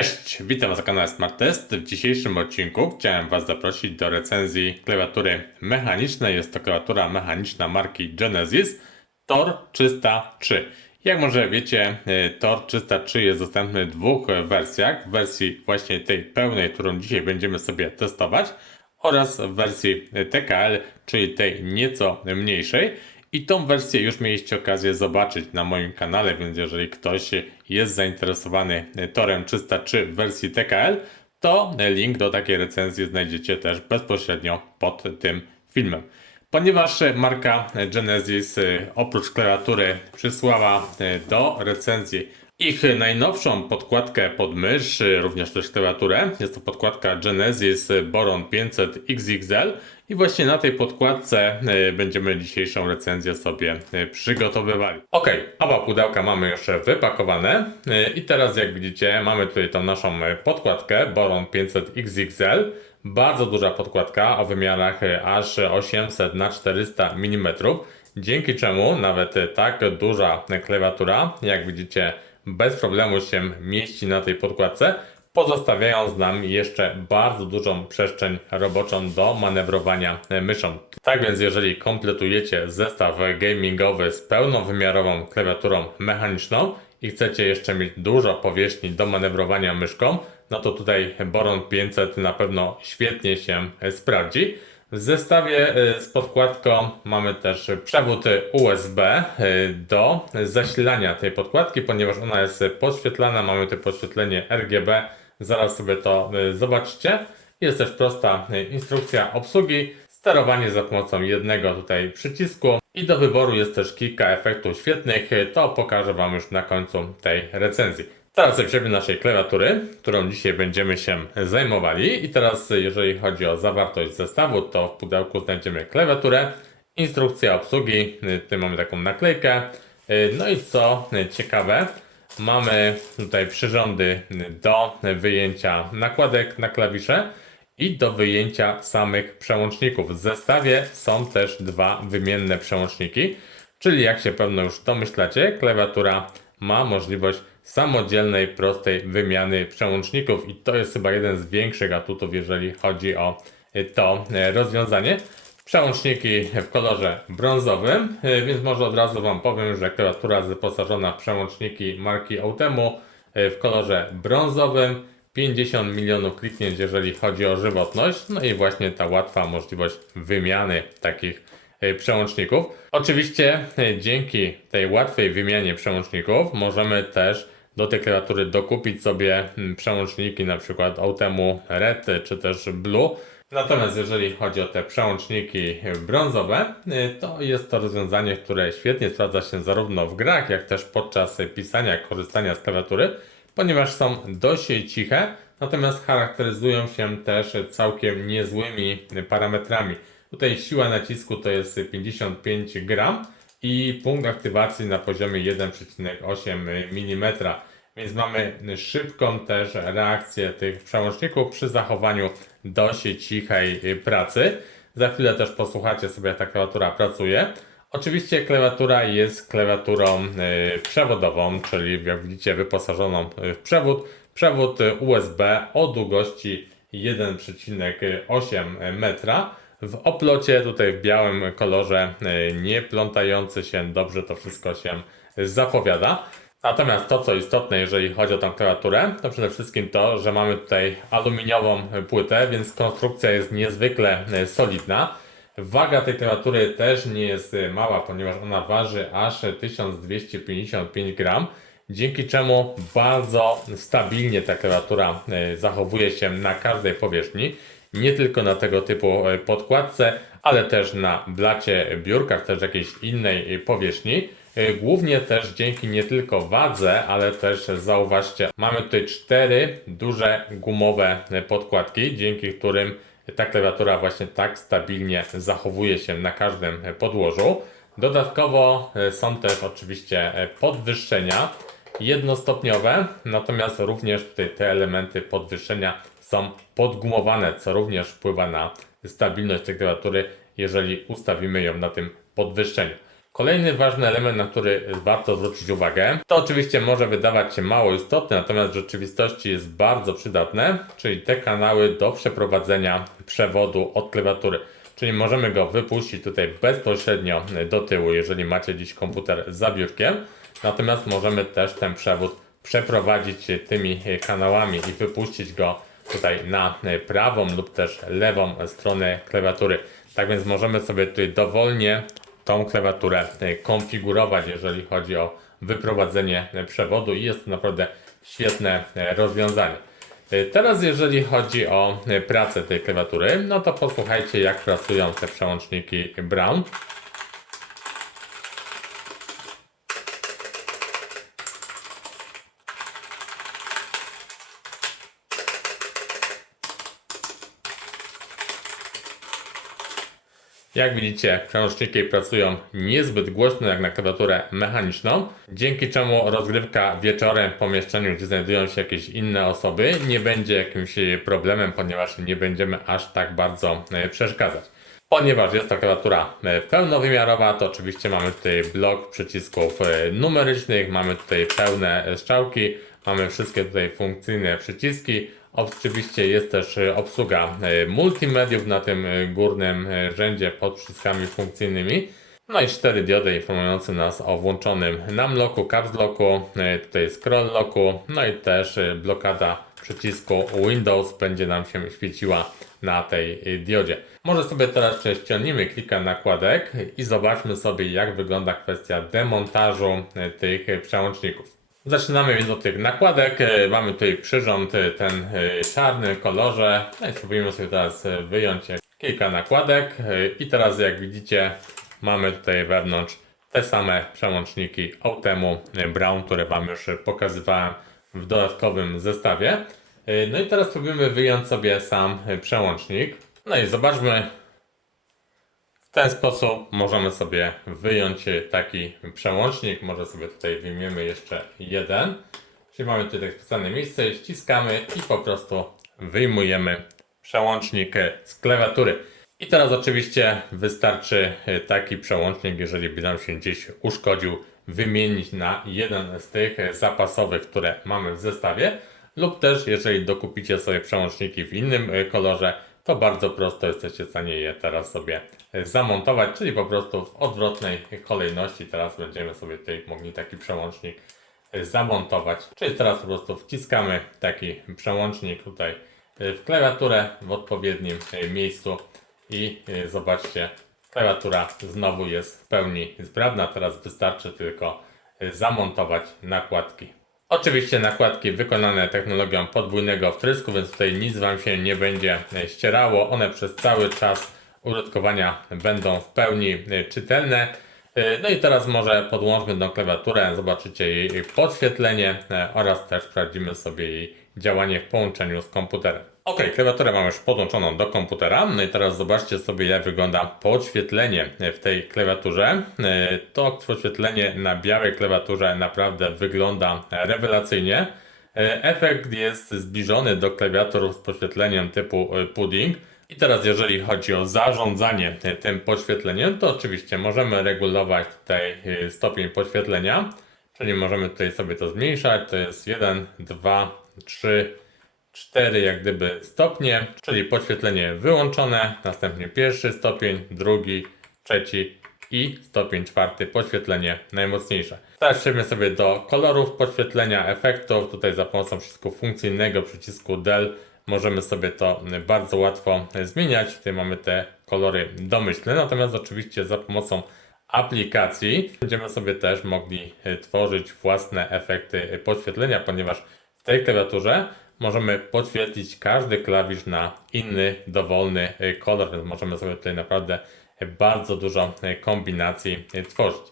Cześć, witam Was na kanale Smart Test. W dzisiejszym odcinku chciałem Was zaprosić do recenzji klawiatury mechanicznej. Jest to klawiatura mechaniczna marki Genesis Tor 303. Jak może wiecie, y, Tor 303 jest dostępny w dwóch wersjach. W wersji właśnie tej pełnej, którą dzisiaj będziemy sobie testować oraz w wersji TKL, czyli tej nieco mniejszej. I tą wersję już mieliście okazję zobaczyć na moim kanale, więc jeżeli ktoś jest zainteresowany Torem 303 w wersji TKL, to link do takiej recenzji znajdziecie też bezpośrednio pod tym filmem. Ponieważ marka Genesis y, oprócz klawiatury przysłała y, do recenzji ich najnowszą podkładkę pod mysz, również też klawiaturę. Jest to podkładka Genesis Boron 500 XXL i właśnie na tej podkładce y, będziemy dzisiejszą recenzję sobie y, przygotowywali. Ok, oba pudełka mamy już wypakowane y, i teraz jak widzicie mamy tutaj tą naszą podkładkę Boron 500 XXL. Bardzo duża podkładka o wymiarach aż 800 na 400 mm, dzięki czemu nawet tak duża klawiatura, jak widzicie, bez problemu się mieści na tej podkładce, pozostawiając nam jeszcze bardzo dużą przestrzeń roboczą do manewrowania myszą. Tak więc jeżeli kompletujecie zestaw gamingowy z pełnowymiarową klawiaturą mechaniczną i chcecie jeszcze mieć dużo powierzchni do manewrowania myszką, no to tutaj Boron 500 na pewno świetnie się sprawdzi. W zestawie y, z podkładką mamy też przewód USB y, do zasilania tej podkładki, ponieważ ona jest podświetlana. Mamy tu podświetlenie RGB. Zaraz sobie to y, zobaczycie. Jest też prosta instrukcja obsługi, sterowanie za pomocą jednego tutaj przycisku i do wyboru jest też kilka efektów świetnych. To pokażę Wam już na końcu tej recenzji. Teraz przejdziemy do naszej klawiatury, którą dzisiaj będziemy się zajmowali. I teraz, jeżeli chodzi o zawartość zestawu, to w pudełku znajdziemy klawiaturę, instrukcję obsługi, tutaj mamy taką naklejkę. No i co ciekawe, mamy tutaj przyrządy do wyjęcia nakładek na klawisze i do wyjęcia samych przełączników. W zestawie są też dwa wymienne przełączniki, czyli jak się pewno już domyślacie, klawiatura ma możliwość samodzielnej, prostej wymiany przełączników i to jest chyba jeden z większych atutów, jeżeli chodzi o to rozwiązanie. Przełączniki w kolorze brązowym, więc może od razu Wam powiem, że klawiatura wyposażona w przełączniki marki Outemu w kolorze brązowym. 50 milionów kliknięć, jeżeli chodzi o żywotność, no i właśnie ta łatwa możliwość wymiany takich przełączników. Oczywiście dzięki tej łatwej wymianie przełączników możemy też do tej klawiatury dokupić sobie mm, przełączniki na przykład Outemu Red czy też Blue. Natomiast jeżeli chodzi o te przełączniki brązowe, e, to jest to rozwiązanie, które świetnie sprawdza się zarówno w grach, jak też podczas pisania, korzystania z klawiatury, ponieważ są dość ciche, natomiast charakteryzują się też całkiem niezłymi parametrami. Tutaj siła nacisku to jest 55 gram i punkt aktywacji na poziomie 1,8 mm. Więc mamy szybką też reakcję tych przełączników przy zachowaniu dość cichej pracy. Za chwilę też posłuchacie sobie jak ta klawiatura pracuje. Oczywiście klawiatura jest klawiaturą y, przewodową, czyli jak widzicie wyposażoną w przewód. Przewód USB o długości 1,8 metra w oplocie, tutaj w białym kolorze, e, nie plątający się, dobrze to wszystko się zapowiada. Natomiast to, co istotne, jeżeli chodzi o tę klawiaturę, to przede wszystkim to, że mamy tutaj aluminiową płytę, więc konstrukcja jest niezwykle e, solidna. Waga tej klawiatury też nie jest mała, ponieważ ona waży aż 1255 gram, dzięki czemu bardzo stabilnie ta klawiatura e, zachowuje się na każdej powierzchni nie tylko na tego typu e, podkładce, ale też na blacie biurka, też jakiejś innej powierzchni. E, głównie też dzięki nie tylko wadze, ale też zauważcie, mamy tutaj cztery duże gumowe podkładki, dzięki którym ta klawiatura właśnie tak stabilnie zachowuje się na każdym podłożu. Dodatkowo e, są też oczywiście podwyższenia jednostopniowe, natomiast również tutaj te elementy podwyższenia są podgumowane, co również wpływa na stabilność tej klawiatury, jeżeli ustawimy ją na tym podwyższeniu. Kolejny ważny element, na który warto zwrócić uwagę, to oczywiście może wydawać się mało istotne, natomiast w rzeczywistości jest bardzo przydatne, czyli te kanały do przeprowadzenia przewodu od klawiatury. Czyli możemy go wypuścić tutaj bezpośrednio do tyłu, jeżeli macie dziś komputer za biurkiem. Natomiast możemy też ten przewód przeprowadzić tymi kanałami i wypuścić go tutaj na prawą lub też lewą stronę klawiatury. Tak więc możemy sobie tutaj dowolnie tą klawiaturę e, konfigurować, jeżeli chodzi o wyprowadzenie e, przewodu i jest to naprawdę świetne e, rozwiązanie. E, Teraz jeżeli chodzi o e, pracę tej klawiatury, no to posłuchajcie jak pracują te przełączniki Brown. Jak widzicie, przełączniki pracują niezbyt głośno jak na klawiaturę mechaniczną, dzięki czemu rozgrywka wieczorem w pomieszczeniu, gdzie znajdują się jakieś inne osoby, nie będzie jakimś problemem, ponieważ nie będziemy aż tak bardzo e, przeszkadzać. Ponieważ jest to klawiatura e, pełnowymiarowa, to oczywiście mamy tutaj blok przycisków e, numerycznych, mamy tutaj pełne strzałki, mamy wszystkie tutaj funkcyjne przyciski. Oczywiście jest też e, obsługa e, multimediów na tym e, górnym rzędzie pod przyciskami funkcyjnymi. No i cztery diody informujące nas o włączonym namlocku, caps locku, tutaj scroll locku, no i też blokada przycisku Windows będzie nam się świeciła na tej diodzie. Może sobie teraz ściągnijmy kilka nakładek i zobaczmy sobie jak wygląda kwestia demontażu tych przełączników. Zaczynamy więc od tych nakładek. E, Mamy tutaj przyrząd e, ten e, czarny kolorze. No i spróbujemy sobie teraz wyjąć kilka nakładek. I teraz jak widzicie mamy tutaj wewnątrz te same przełączniki Outemu Brown, które Wam już pokazywałem w dodatkowym zestawie. No i teraz spróbujemy wyjąć sobie sam przełącznik. No i zobaczmy w ten sposób możemy sobie wyjąć taki przełącznik. Może sobie tutaj wyjmiemy jeszcze jeden. Czyli mamy tutaj specjalne miejsce, ściskamy i po prostu wyjmujemy przełącznik z klawiatury. I teraz oczywiście wystarczy taki przełącznik, jeżeli by nam się gdzieś uszkodził, wymienić na jeden z tych zapasowych, które mamy w zestawie. Lub też, jeżeli dokupicie sobie przełączniki w innym kolorze, to bardzo prosto jesteście w stanie je teraz sobie e, zamontować, czyli po prostu w odwrotnej kolejności. Teraz będziemy sobie tutaj mogli taki przełącznik e, zamontować. Czyli teraz po prostu wciskamy taki przełącznik tutaj e, w klawiaturę w odpowiednim miejscu i zobaczcie, klawiatura znowu jest w pełni sprawna. Teraz wystarczy tylko zamontować nakładki. Oczywiście nakładki wykonane technologią podwójnego wtrysku, więc tutaj nic Wam się nie będzie ścierało. One przez cały czas użytkowania będą w pełni e, czytelne. E, No i teraz może podłączmy do klawiaturę, zobaczycie jej podświetlenie e, oraz też sprawdzimy sobie jej działanie w połączeniu z komputerem. Ok, klawiaturę mam już podłączoną do komputera. No i teraz zobaczcie sobie jak wygląda podświetlenie w tej klawiaturze. E, To podświetlenie na białej klawiaturze naprawdę wygląda rewelacyjnie. E, Efekt jest zbliżony do klawiatur z podświetleniem typu e, pudding. I teraz jeżeli chodzi o zarządzanie tym podświetleniem, to oczywiście możemy regulować tutaj stopień podświetlenia, czyli możemy tutaj sobie to zmniejszać, to jest 1, 2, 3, 4 jak gdyby stopnie, czyli podświetlenie wyłączone, następnie pierwszy stopień, drugi, trzeci i stopień czwarty, podświetlenie najmocniejsze. Teraz przejdźmy sobie do kolorów podświetlenia, efektów. Tutaj za pomocą przycisku funkcyjnego, przycisku del możemy sobie to bardzo łatwo zmieniać. Tutaj mamy te kolory domyślne, natomiast oczywiście za pomocą aplikacji będziemy sobie też mogli tworzyć własne efekty podświetlenia, ponieważ w tej klawiaturze możemy podświetlić każdy klawisz na inny, dowolny e, kolor, więc możemy sobie tutaj naprawdę bardzo dużo e, kombinacji e, tworzyć.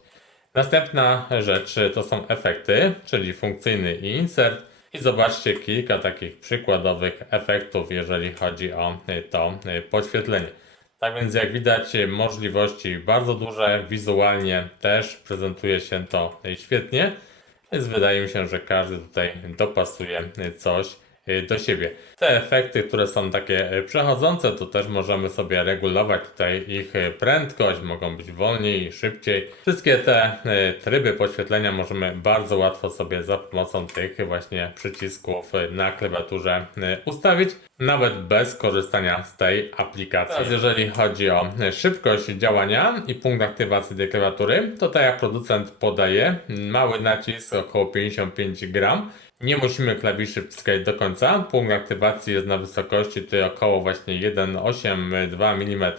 Następna rzecz to są efekty, czyli funkcyjny i insert. I zobaczcie kilka takich przykładowych efektów, jeżeli chodzi o to podświetlenie. Tak więc jak widać możliwości bardzo duże, wizualnie też prezentuje się to świetnie. Więc wydaje mi się, że każdy tutaj dopasuje coś do siebie. Te efekty, które są takie y, przechodzące, to też możemy sobie regulować tutaj ich y, prędkość, mogą być wolniej, szybciej. Wszystkie te y, tryby podświetlenia możemy bardzo łatwo sobie za pomocą tych właśnie przycisków y, na klawiaturze y, ustawić, nawet bez korzystania z tej aplikacji. Teraz jeżeli chodzi o y, szybkość działania i punkt aktywacji tej klawiatury, to tak jak producent podaje, mały nacisk około 55 gram. Nie musimy klawiszy wciskać do końca. Punkt aktywacji jest na wysokości tutaj około właśnie 1,82 mm,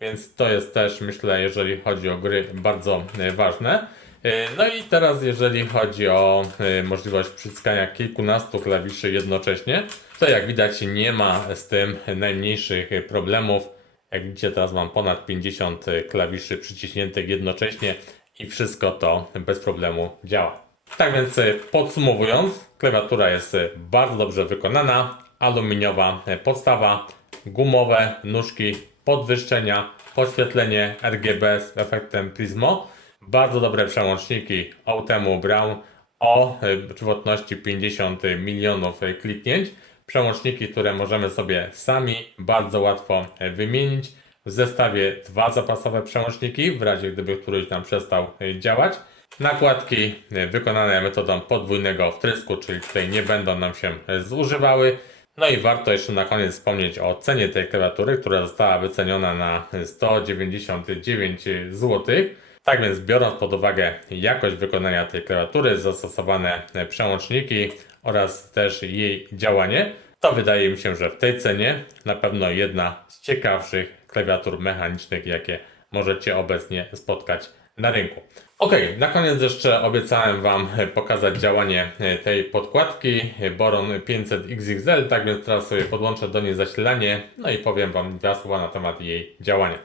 więc to jest też myślę, jeżeli chodzi o gry, bardzo e, ważne. E, No i teraz jeżeli chodzi o e, możliwość przyciskania kilkunastu klawiszy jednocześnie, to jak widać nie ma z tym najmniejszych problemów. Jak widzicie teraz mam ponad 50 klawiszy przyciśniętych jednocześnie i wszystko to bez problemu działa. Tak więc e, podsumowując, klawiatura jest e, bardzo dobrze wykonana, aluminiowa e, podstawa, gumowe nóżki, podwyższenia, podświetlenie RGB z efektem Prismo, bardzo dobre przełączniki Outemu Brown o żywotności 50 milionów kliknięć, przełączniki, które możemy sobie sami bardzo łatwo wymienić. W zestawie dwa zapasowe przełączniki, w razie gdyby któryś nam przestał działać. Nakładki wykonane metodą podwójnego wtrysku, czyli tutaj nie będą nam się zużywały. No i warto jeszcze na koniec wspomnieć o cenie tej klawiatury, która została wyceniona na 199 zł. Tak więc biorąc pod uwagę jakość wykonania tej klawiatury, zastosowane przełączniki oraz też jej działanie, to wydaje mi się, że w tej cenie na pewno jedna z ciekawszych klawiatur mechanicznych, jakie możecie obecnie spotkać na rynku. Ok, na koniec jeszcze obiecałem Wam pokazać działanie tej podkładki Boron 500XXL, tak więc teraz sobie podłączę do niej zasilanie, no i powiem Wam dwa słowa na temat jej działania.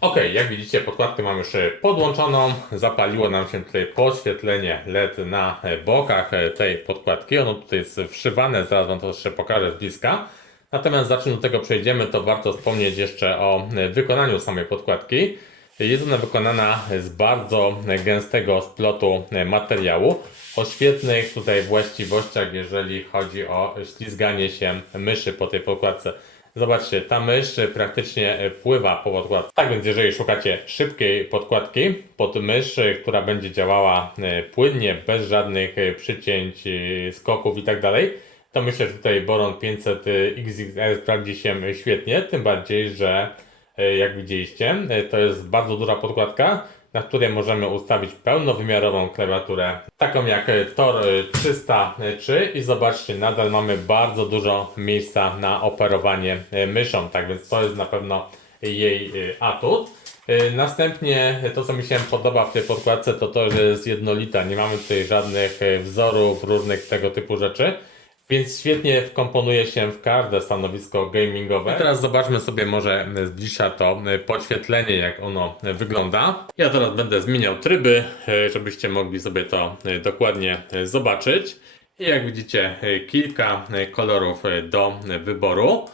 Ok, jak widzicie podkładkę mam już podłączoną, zapaliło nam się tutaj podświetlenie LED na bokach tej podkładki, ono tutaj jest wszywane, zaraz Wam to jeszcze pokażę z bliska. Natomiast zanim do tego przejdziemy, to warto wspomnieć jeszcze o wykonaniu samej podkładki. Jest ona wykonana z bardzo gęstego splotu materiału o świetnych tutaj właściwościach, jeżeli chodzi o ślizganie się myszy po tej podkładce. Zobaczcie, ta mysz praktycznie pływa po podkładce. Tak więc jeżeli szukacie szybkiej podkładki pod mysz, która będzie działała e, płynnie, bez żadnych e, przycięć, e, skoków i tak to myślę, że tutaj Boron 500 XXL sprawdzi się świetnie, tym bardziej, że jak widzieliście, e, to jest bardzo duża podkładka, na której możemy ustawić pełnowymiarową klawiaturę, taką jak e, Tor e, 303 i zobaczcie, nadal mamy bardzo dużo miejsca na operowanie e, myszą, tak więc to jest na pewno jej e, atut. E, Następnie e, to, co mi się podoba w tej podkładce, to to, że jest jednolita. Nie mamy tutaj żadnych e, wzorów, różnych tego typu rzeczy. Więc świetnie wkomponuje się w każde stanowisko gamingowe. I teraz zobaczmy sobie może z bliższa to podświetlenie, jak ono wygląda. Ja teraz będę zmieniał tryby, żebyście mogli sobie to dokładnie zobaczyć. I jak widzicie, kilka kolorów do wyboru.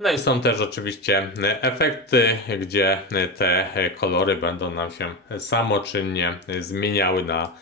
No i są też oczywiście efekty, gdzie te kolory będą nam się samoczynnie zmieniały na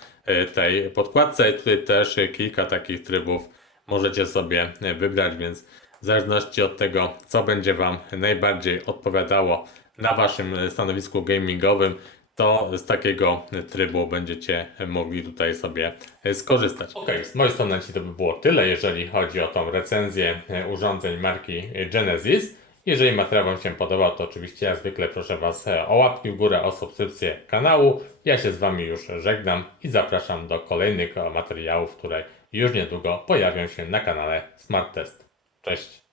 tej podkładce. Tutaj też kilka takich trybów możecie sobie wybrać, więc w zależności od tego, co będzie Wam najbardziej odpowiadało na Waszym stanowisku gamingowym, to z takiego trybu będziecie mogli tutaj sobie skorzystać. Ok, z mojej strony to by było tyle, jeżeli chodzi o tą recenzję e, urządzeń marki Genesis. Jeżeli materiał Wam się podobał, to oczywiście jak zwykle proszę Was e, o łapki w górę, o subskrypcję kanału. Ja się z Wami już żegnam i zapraszam do kolejnych e, materiałów, które już niedługo pojawią się na kanale Smart Test. Cześć!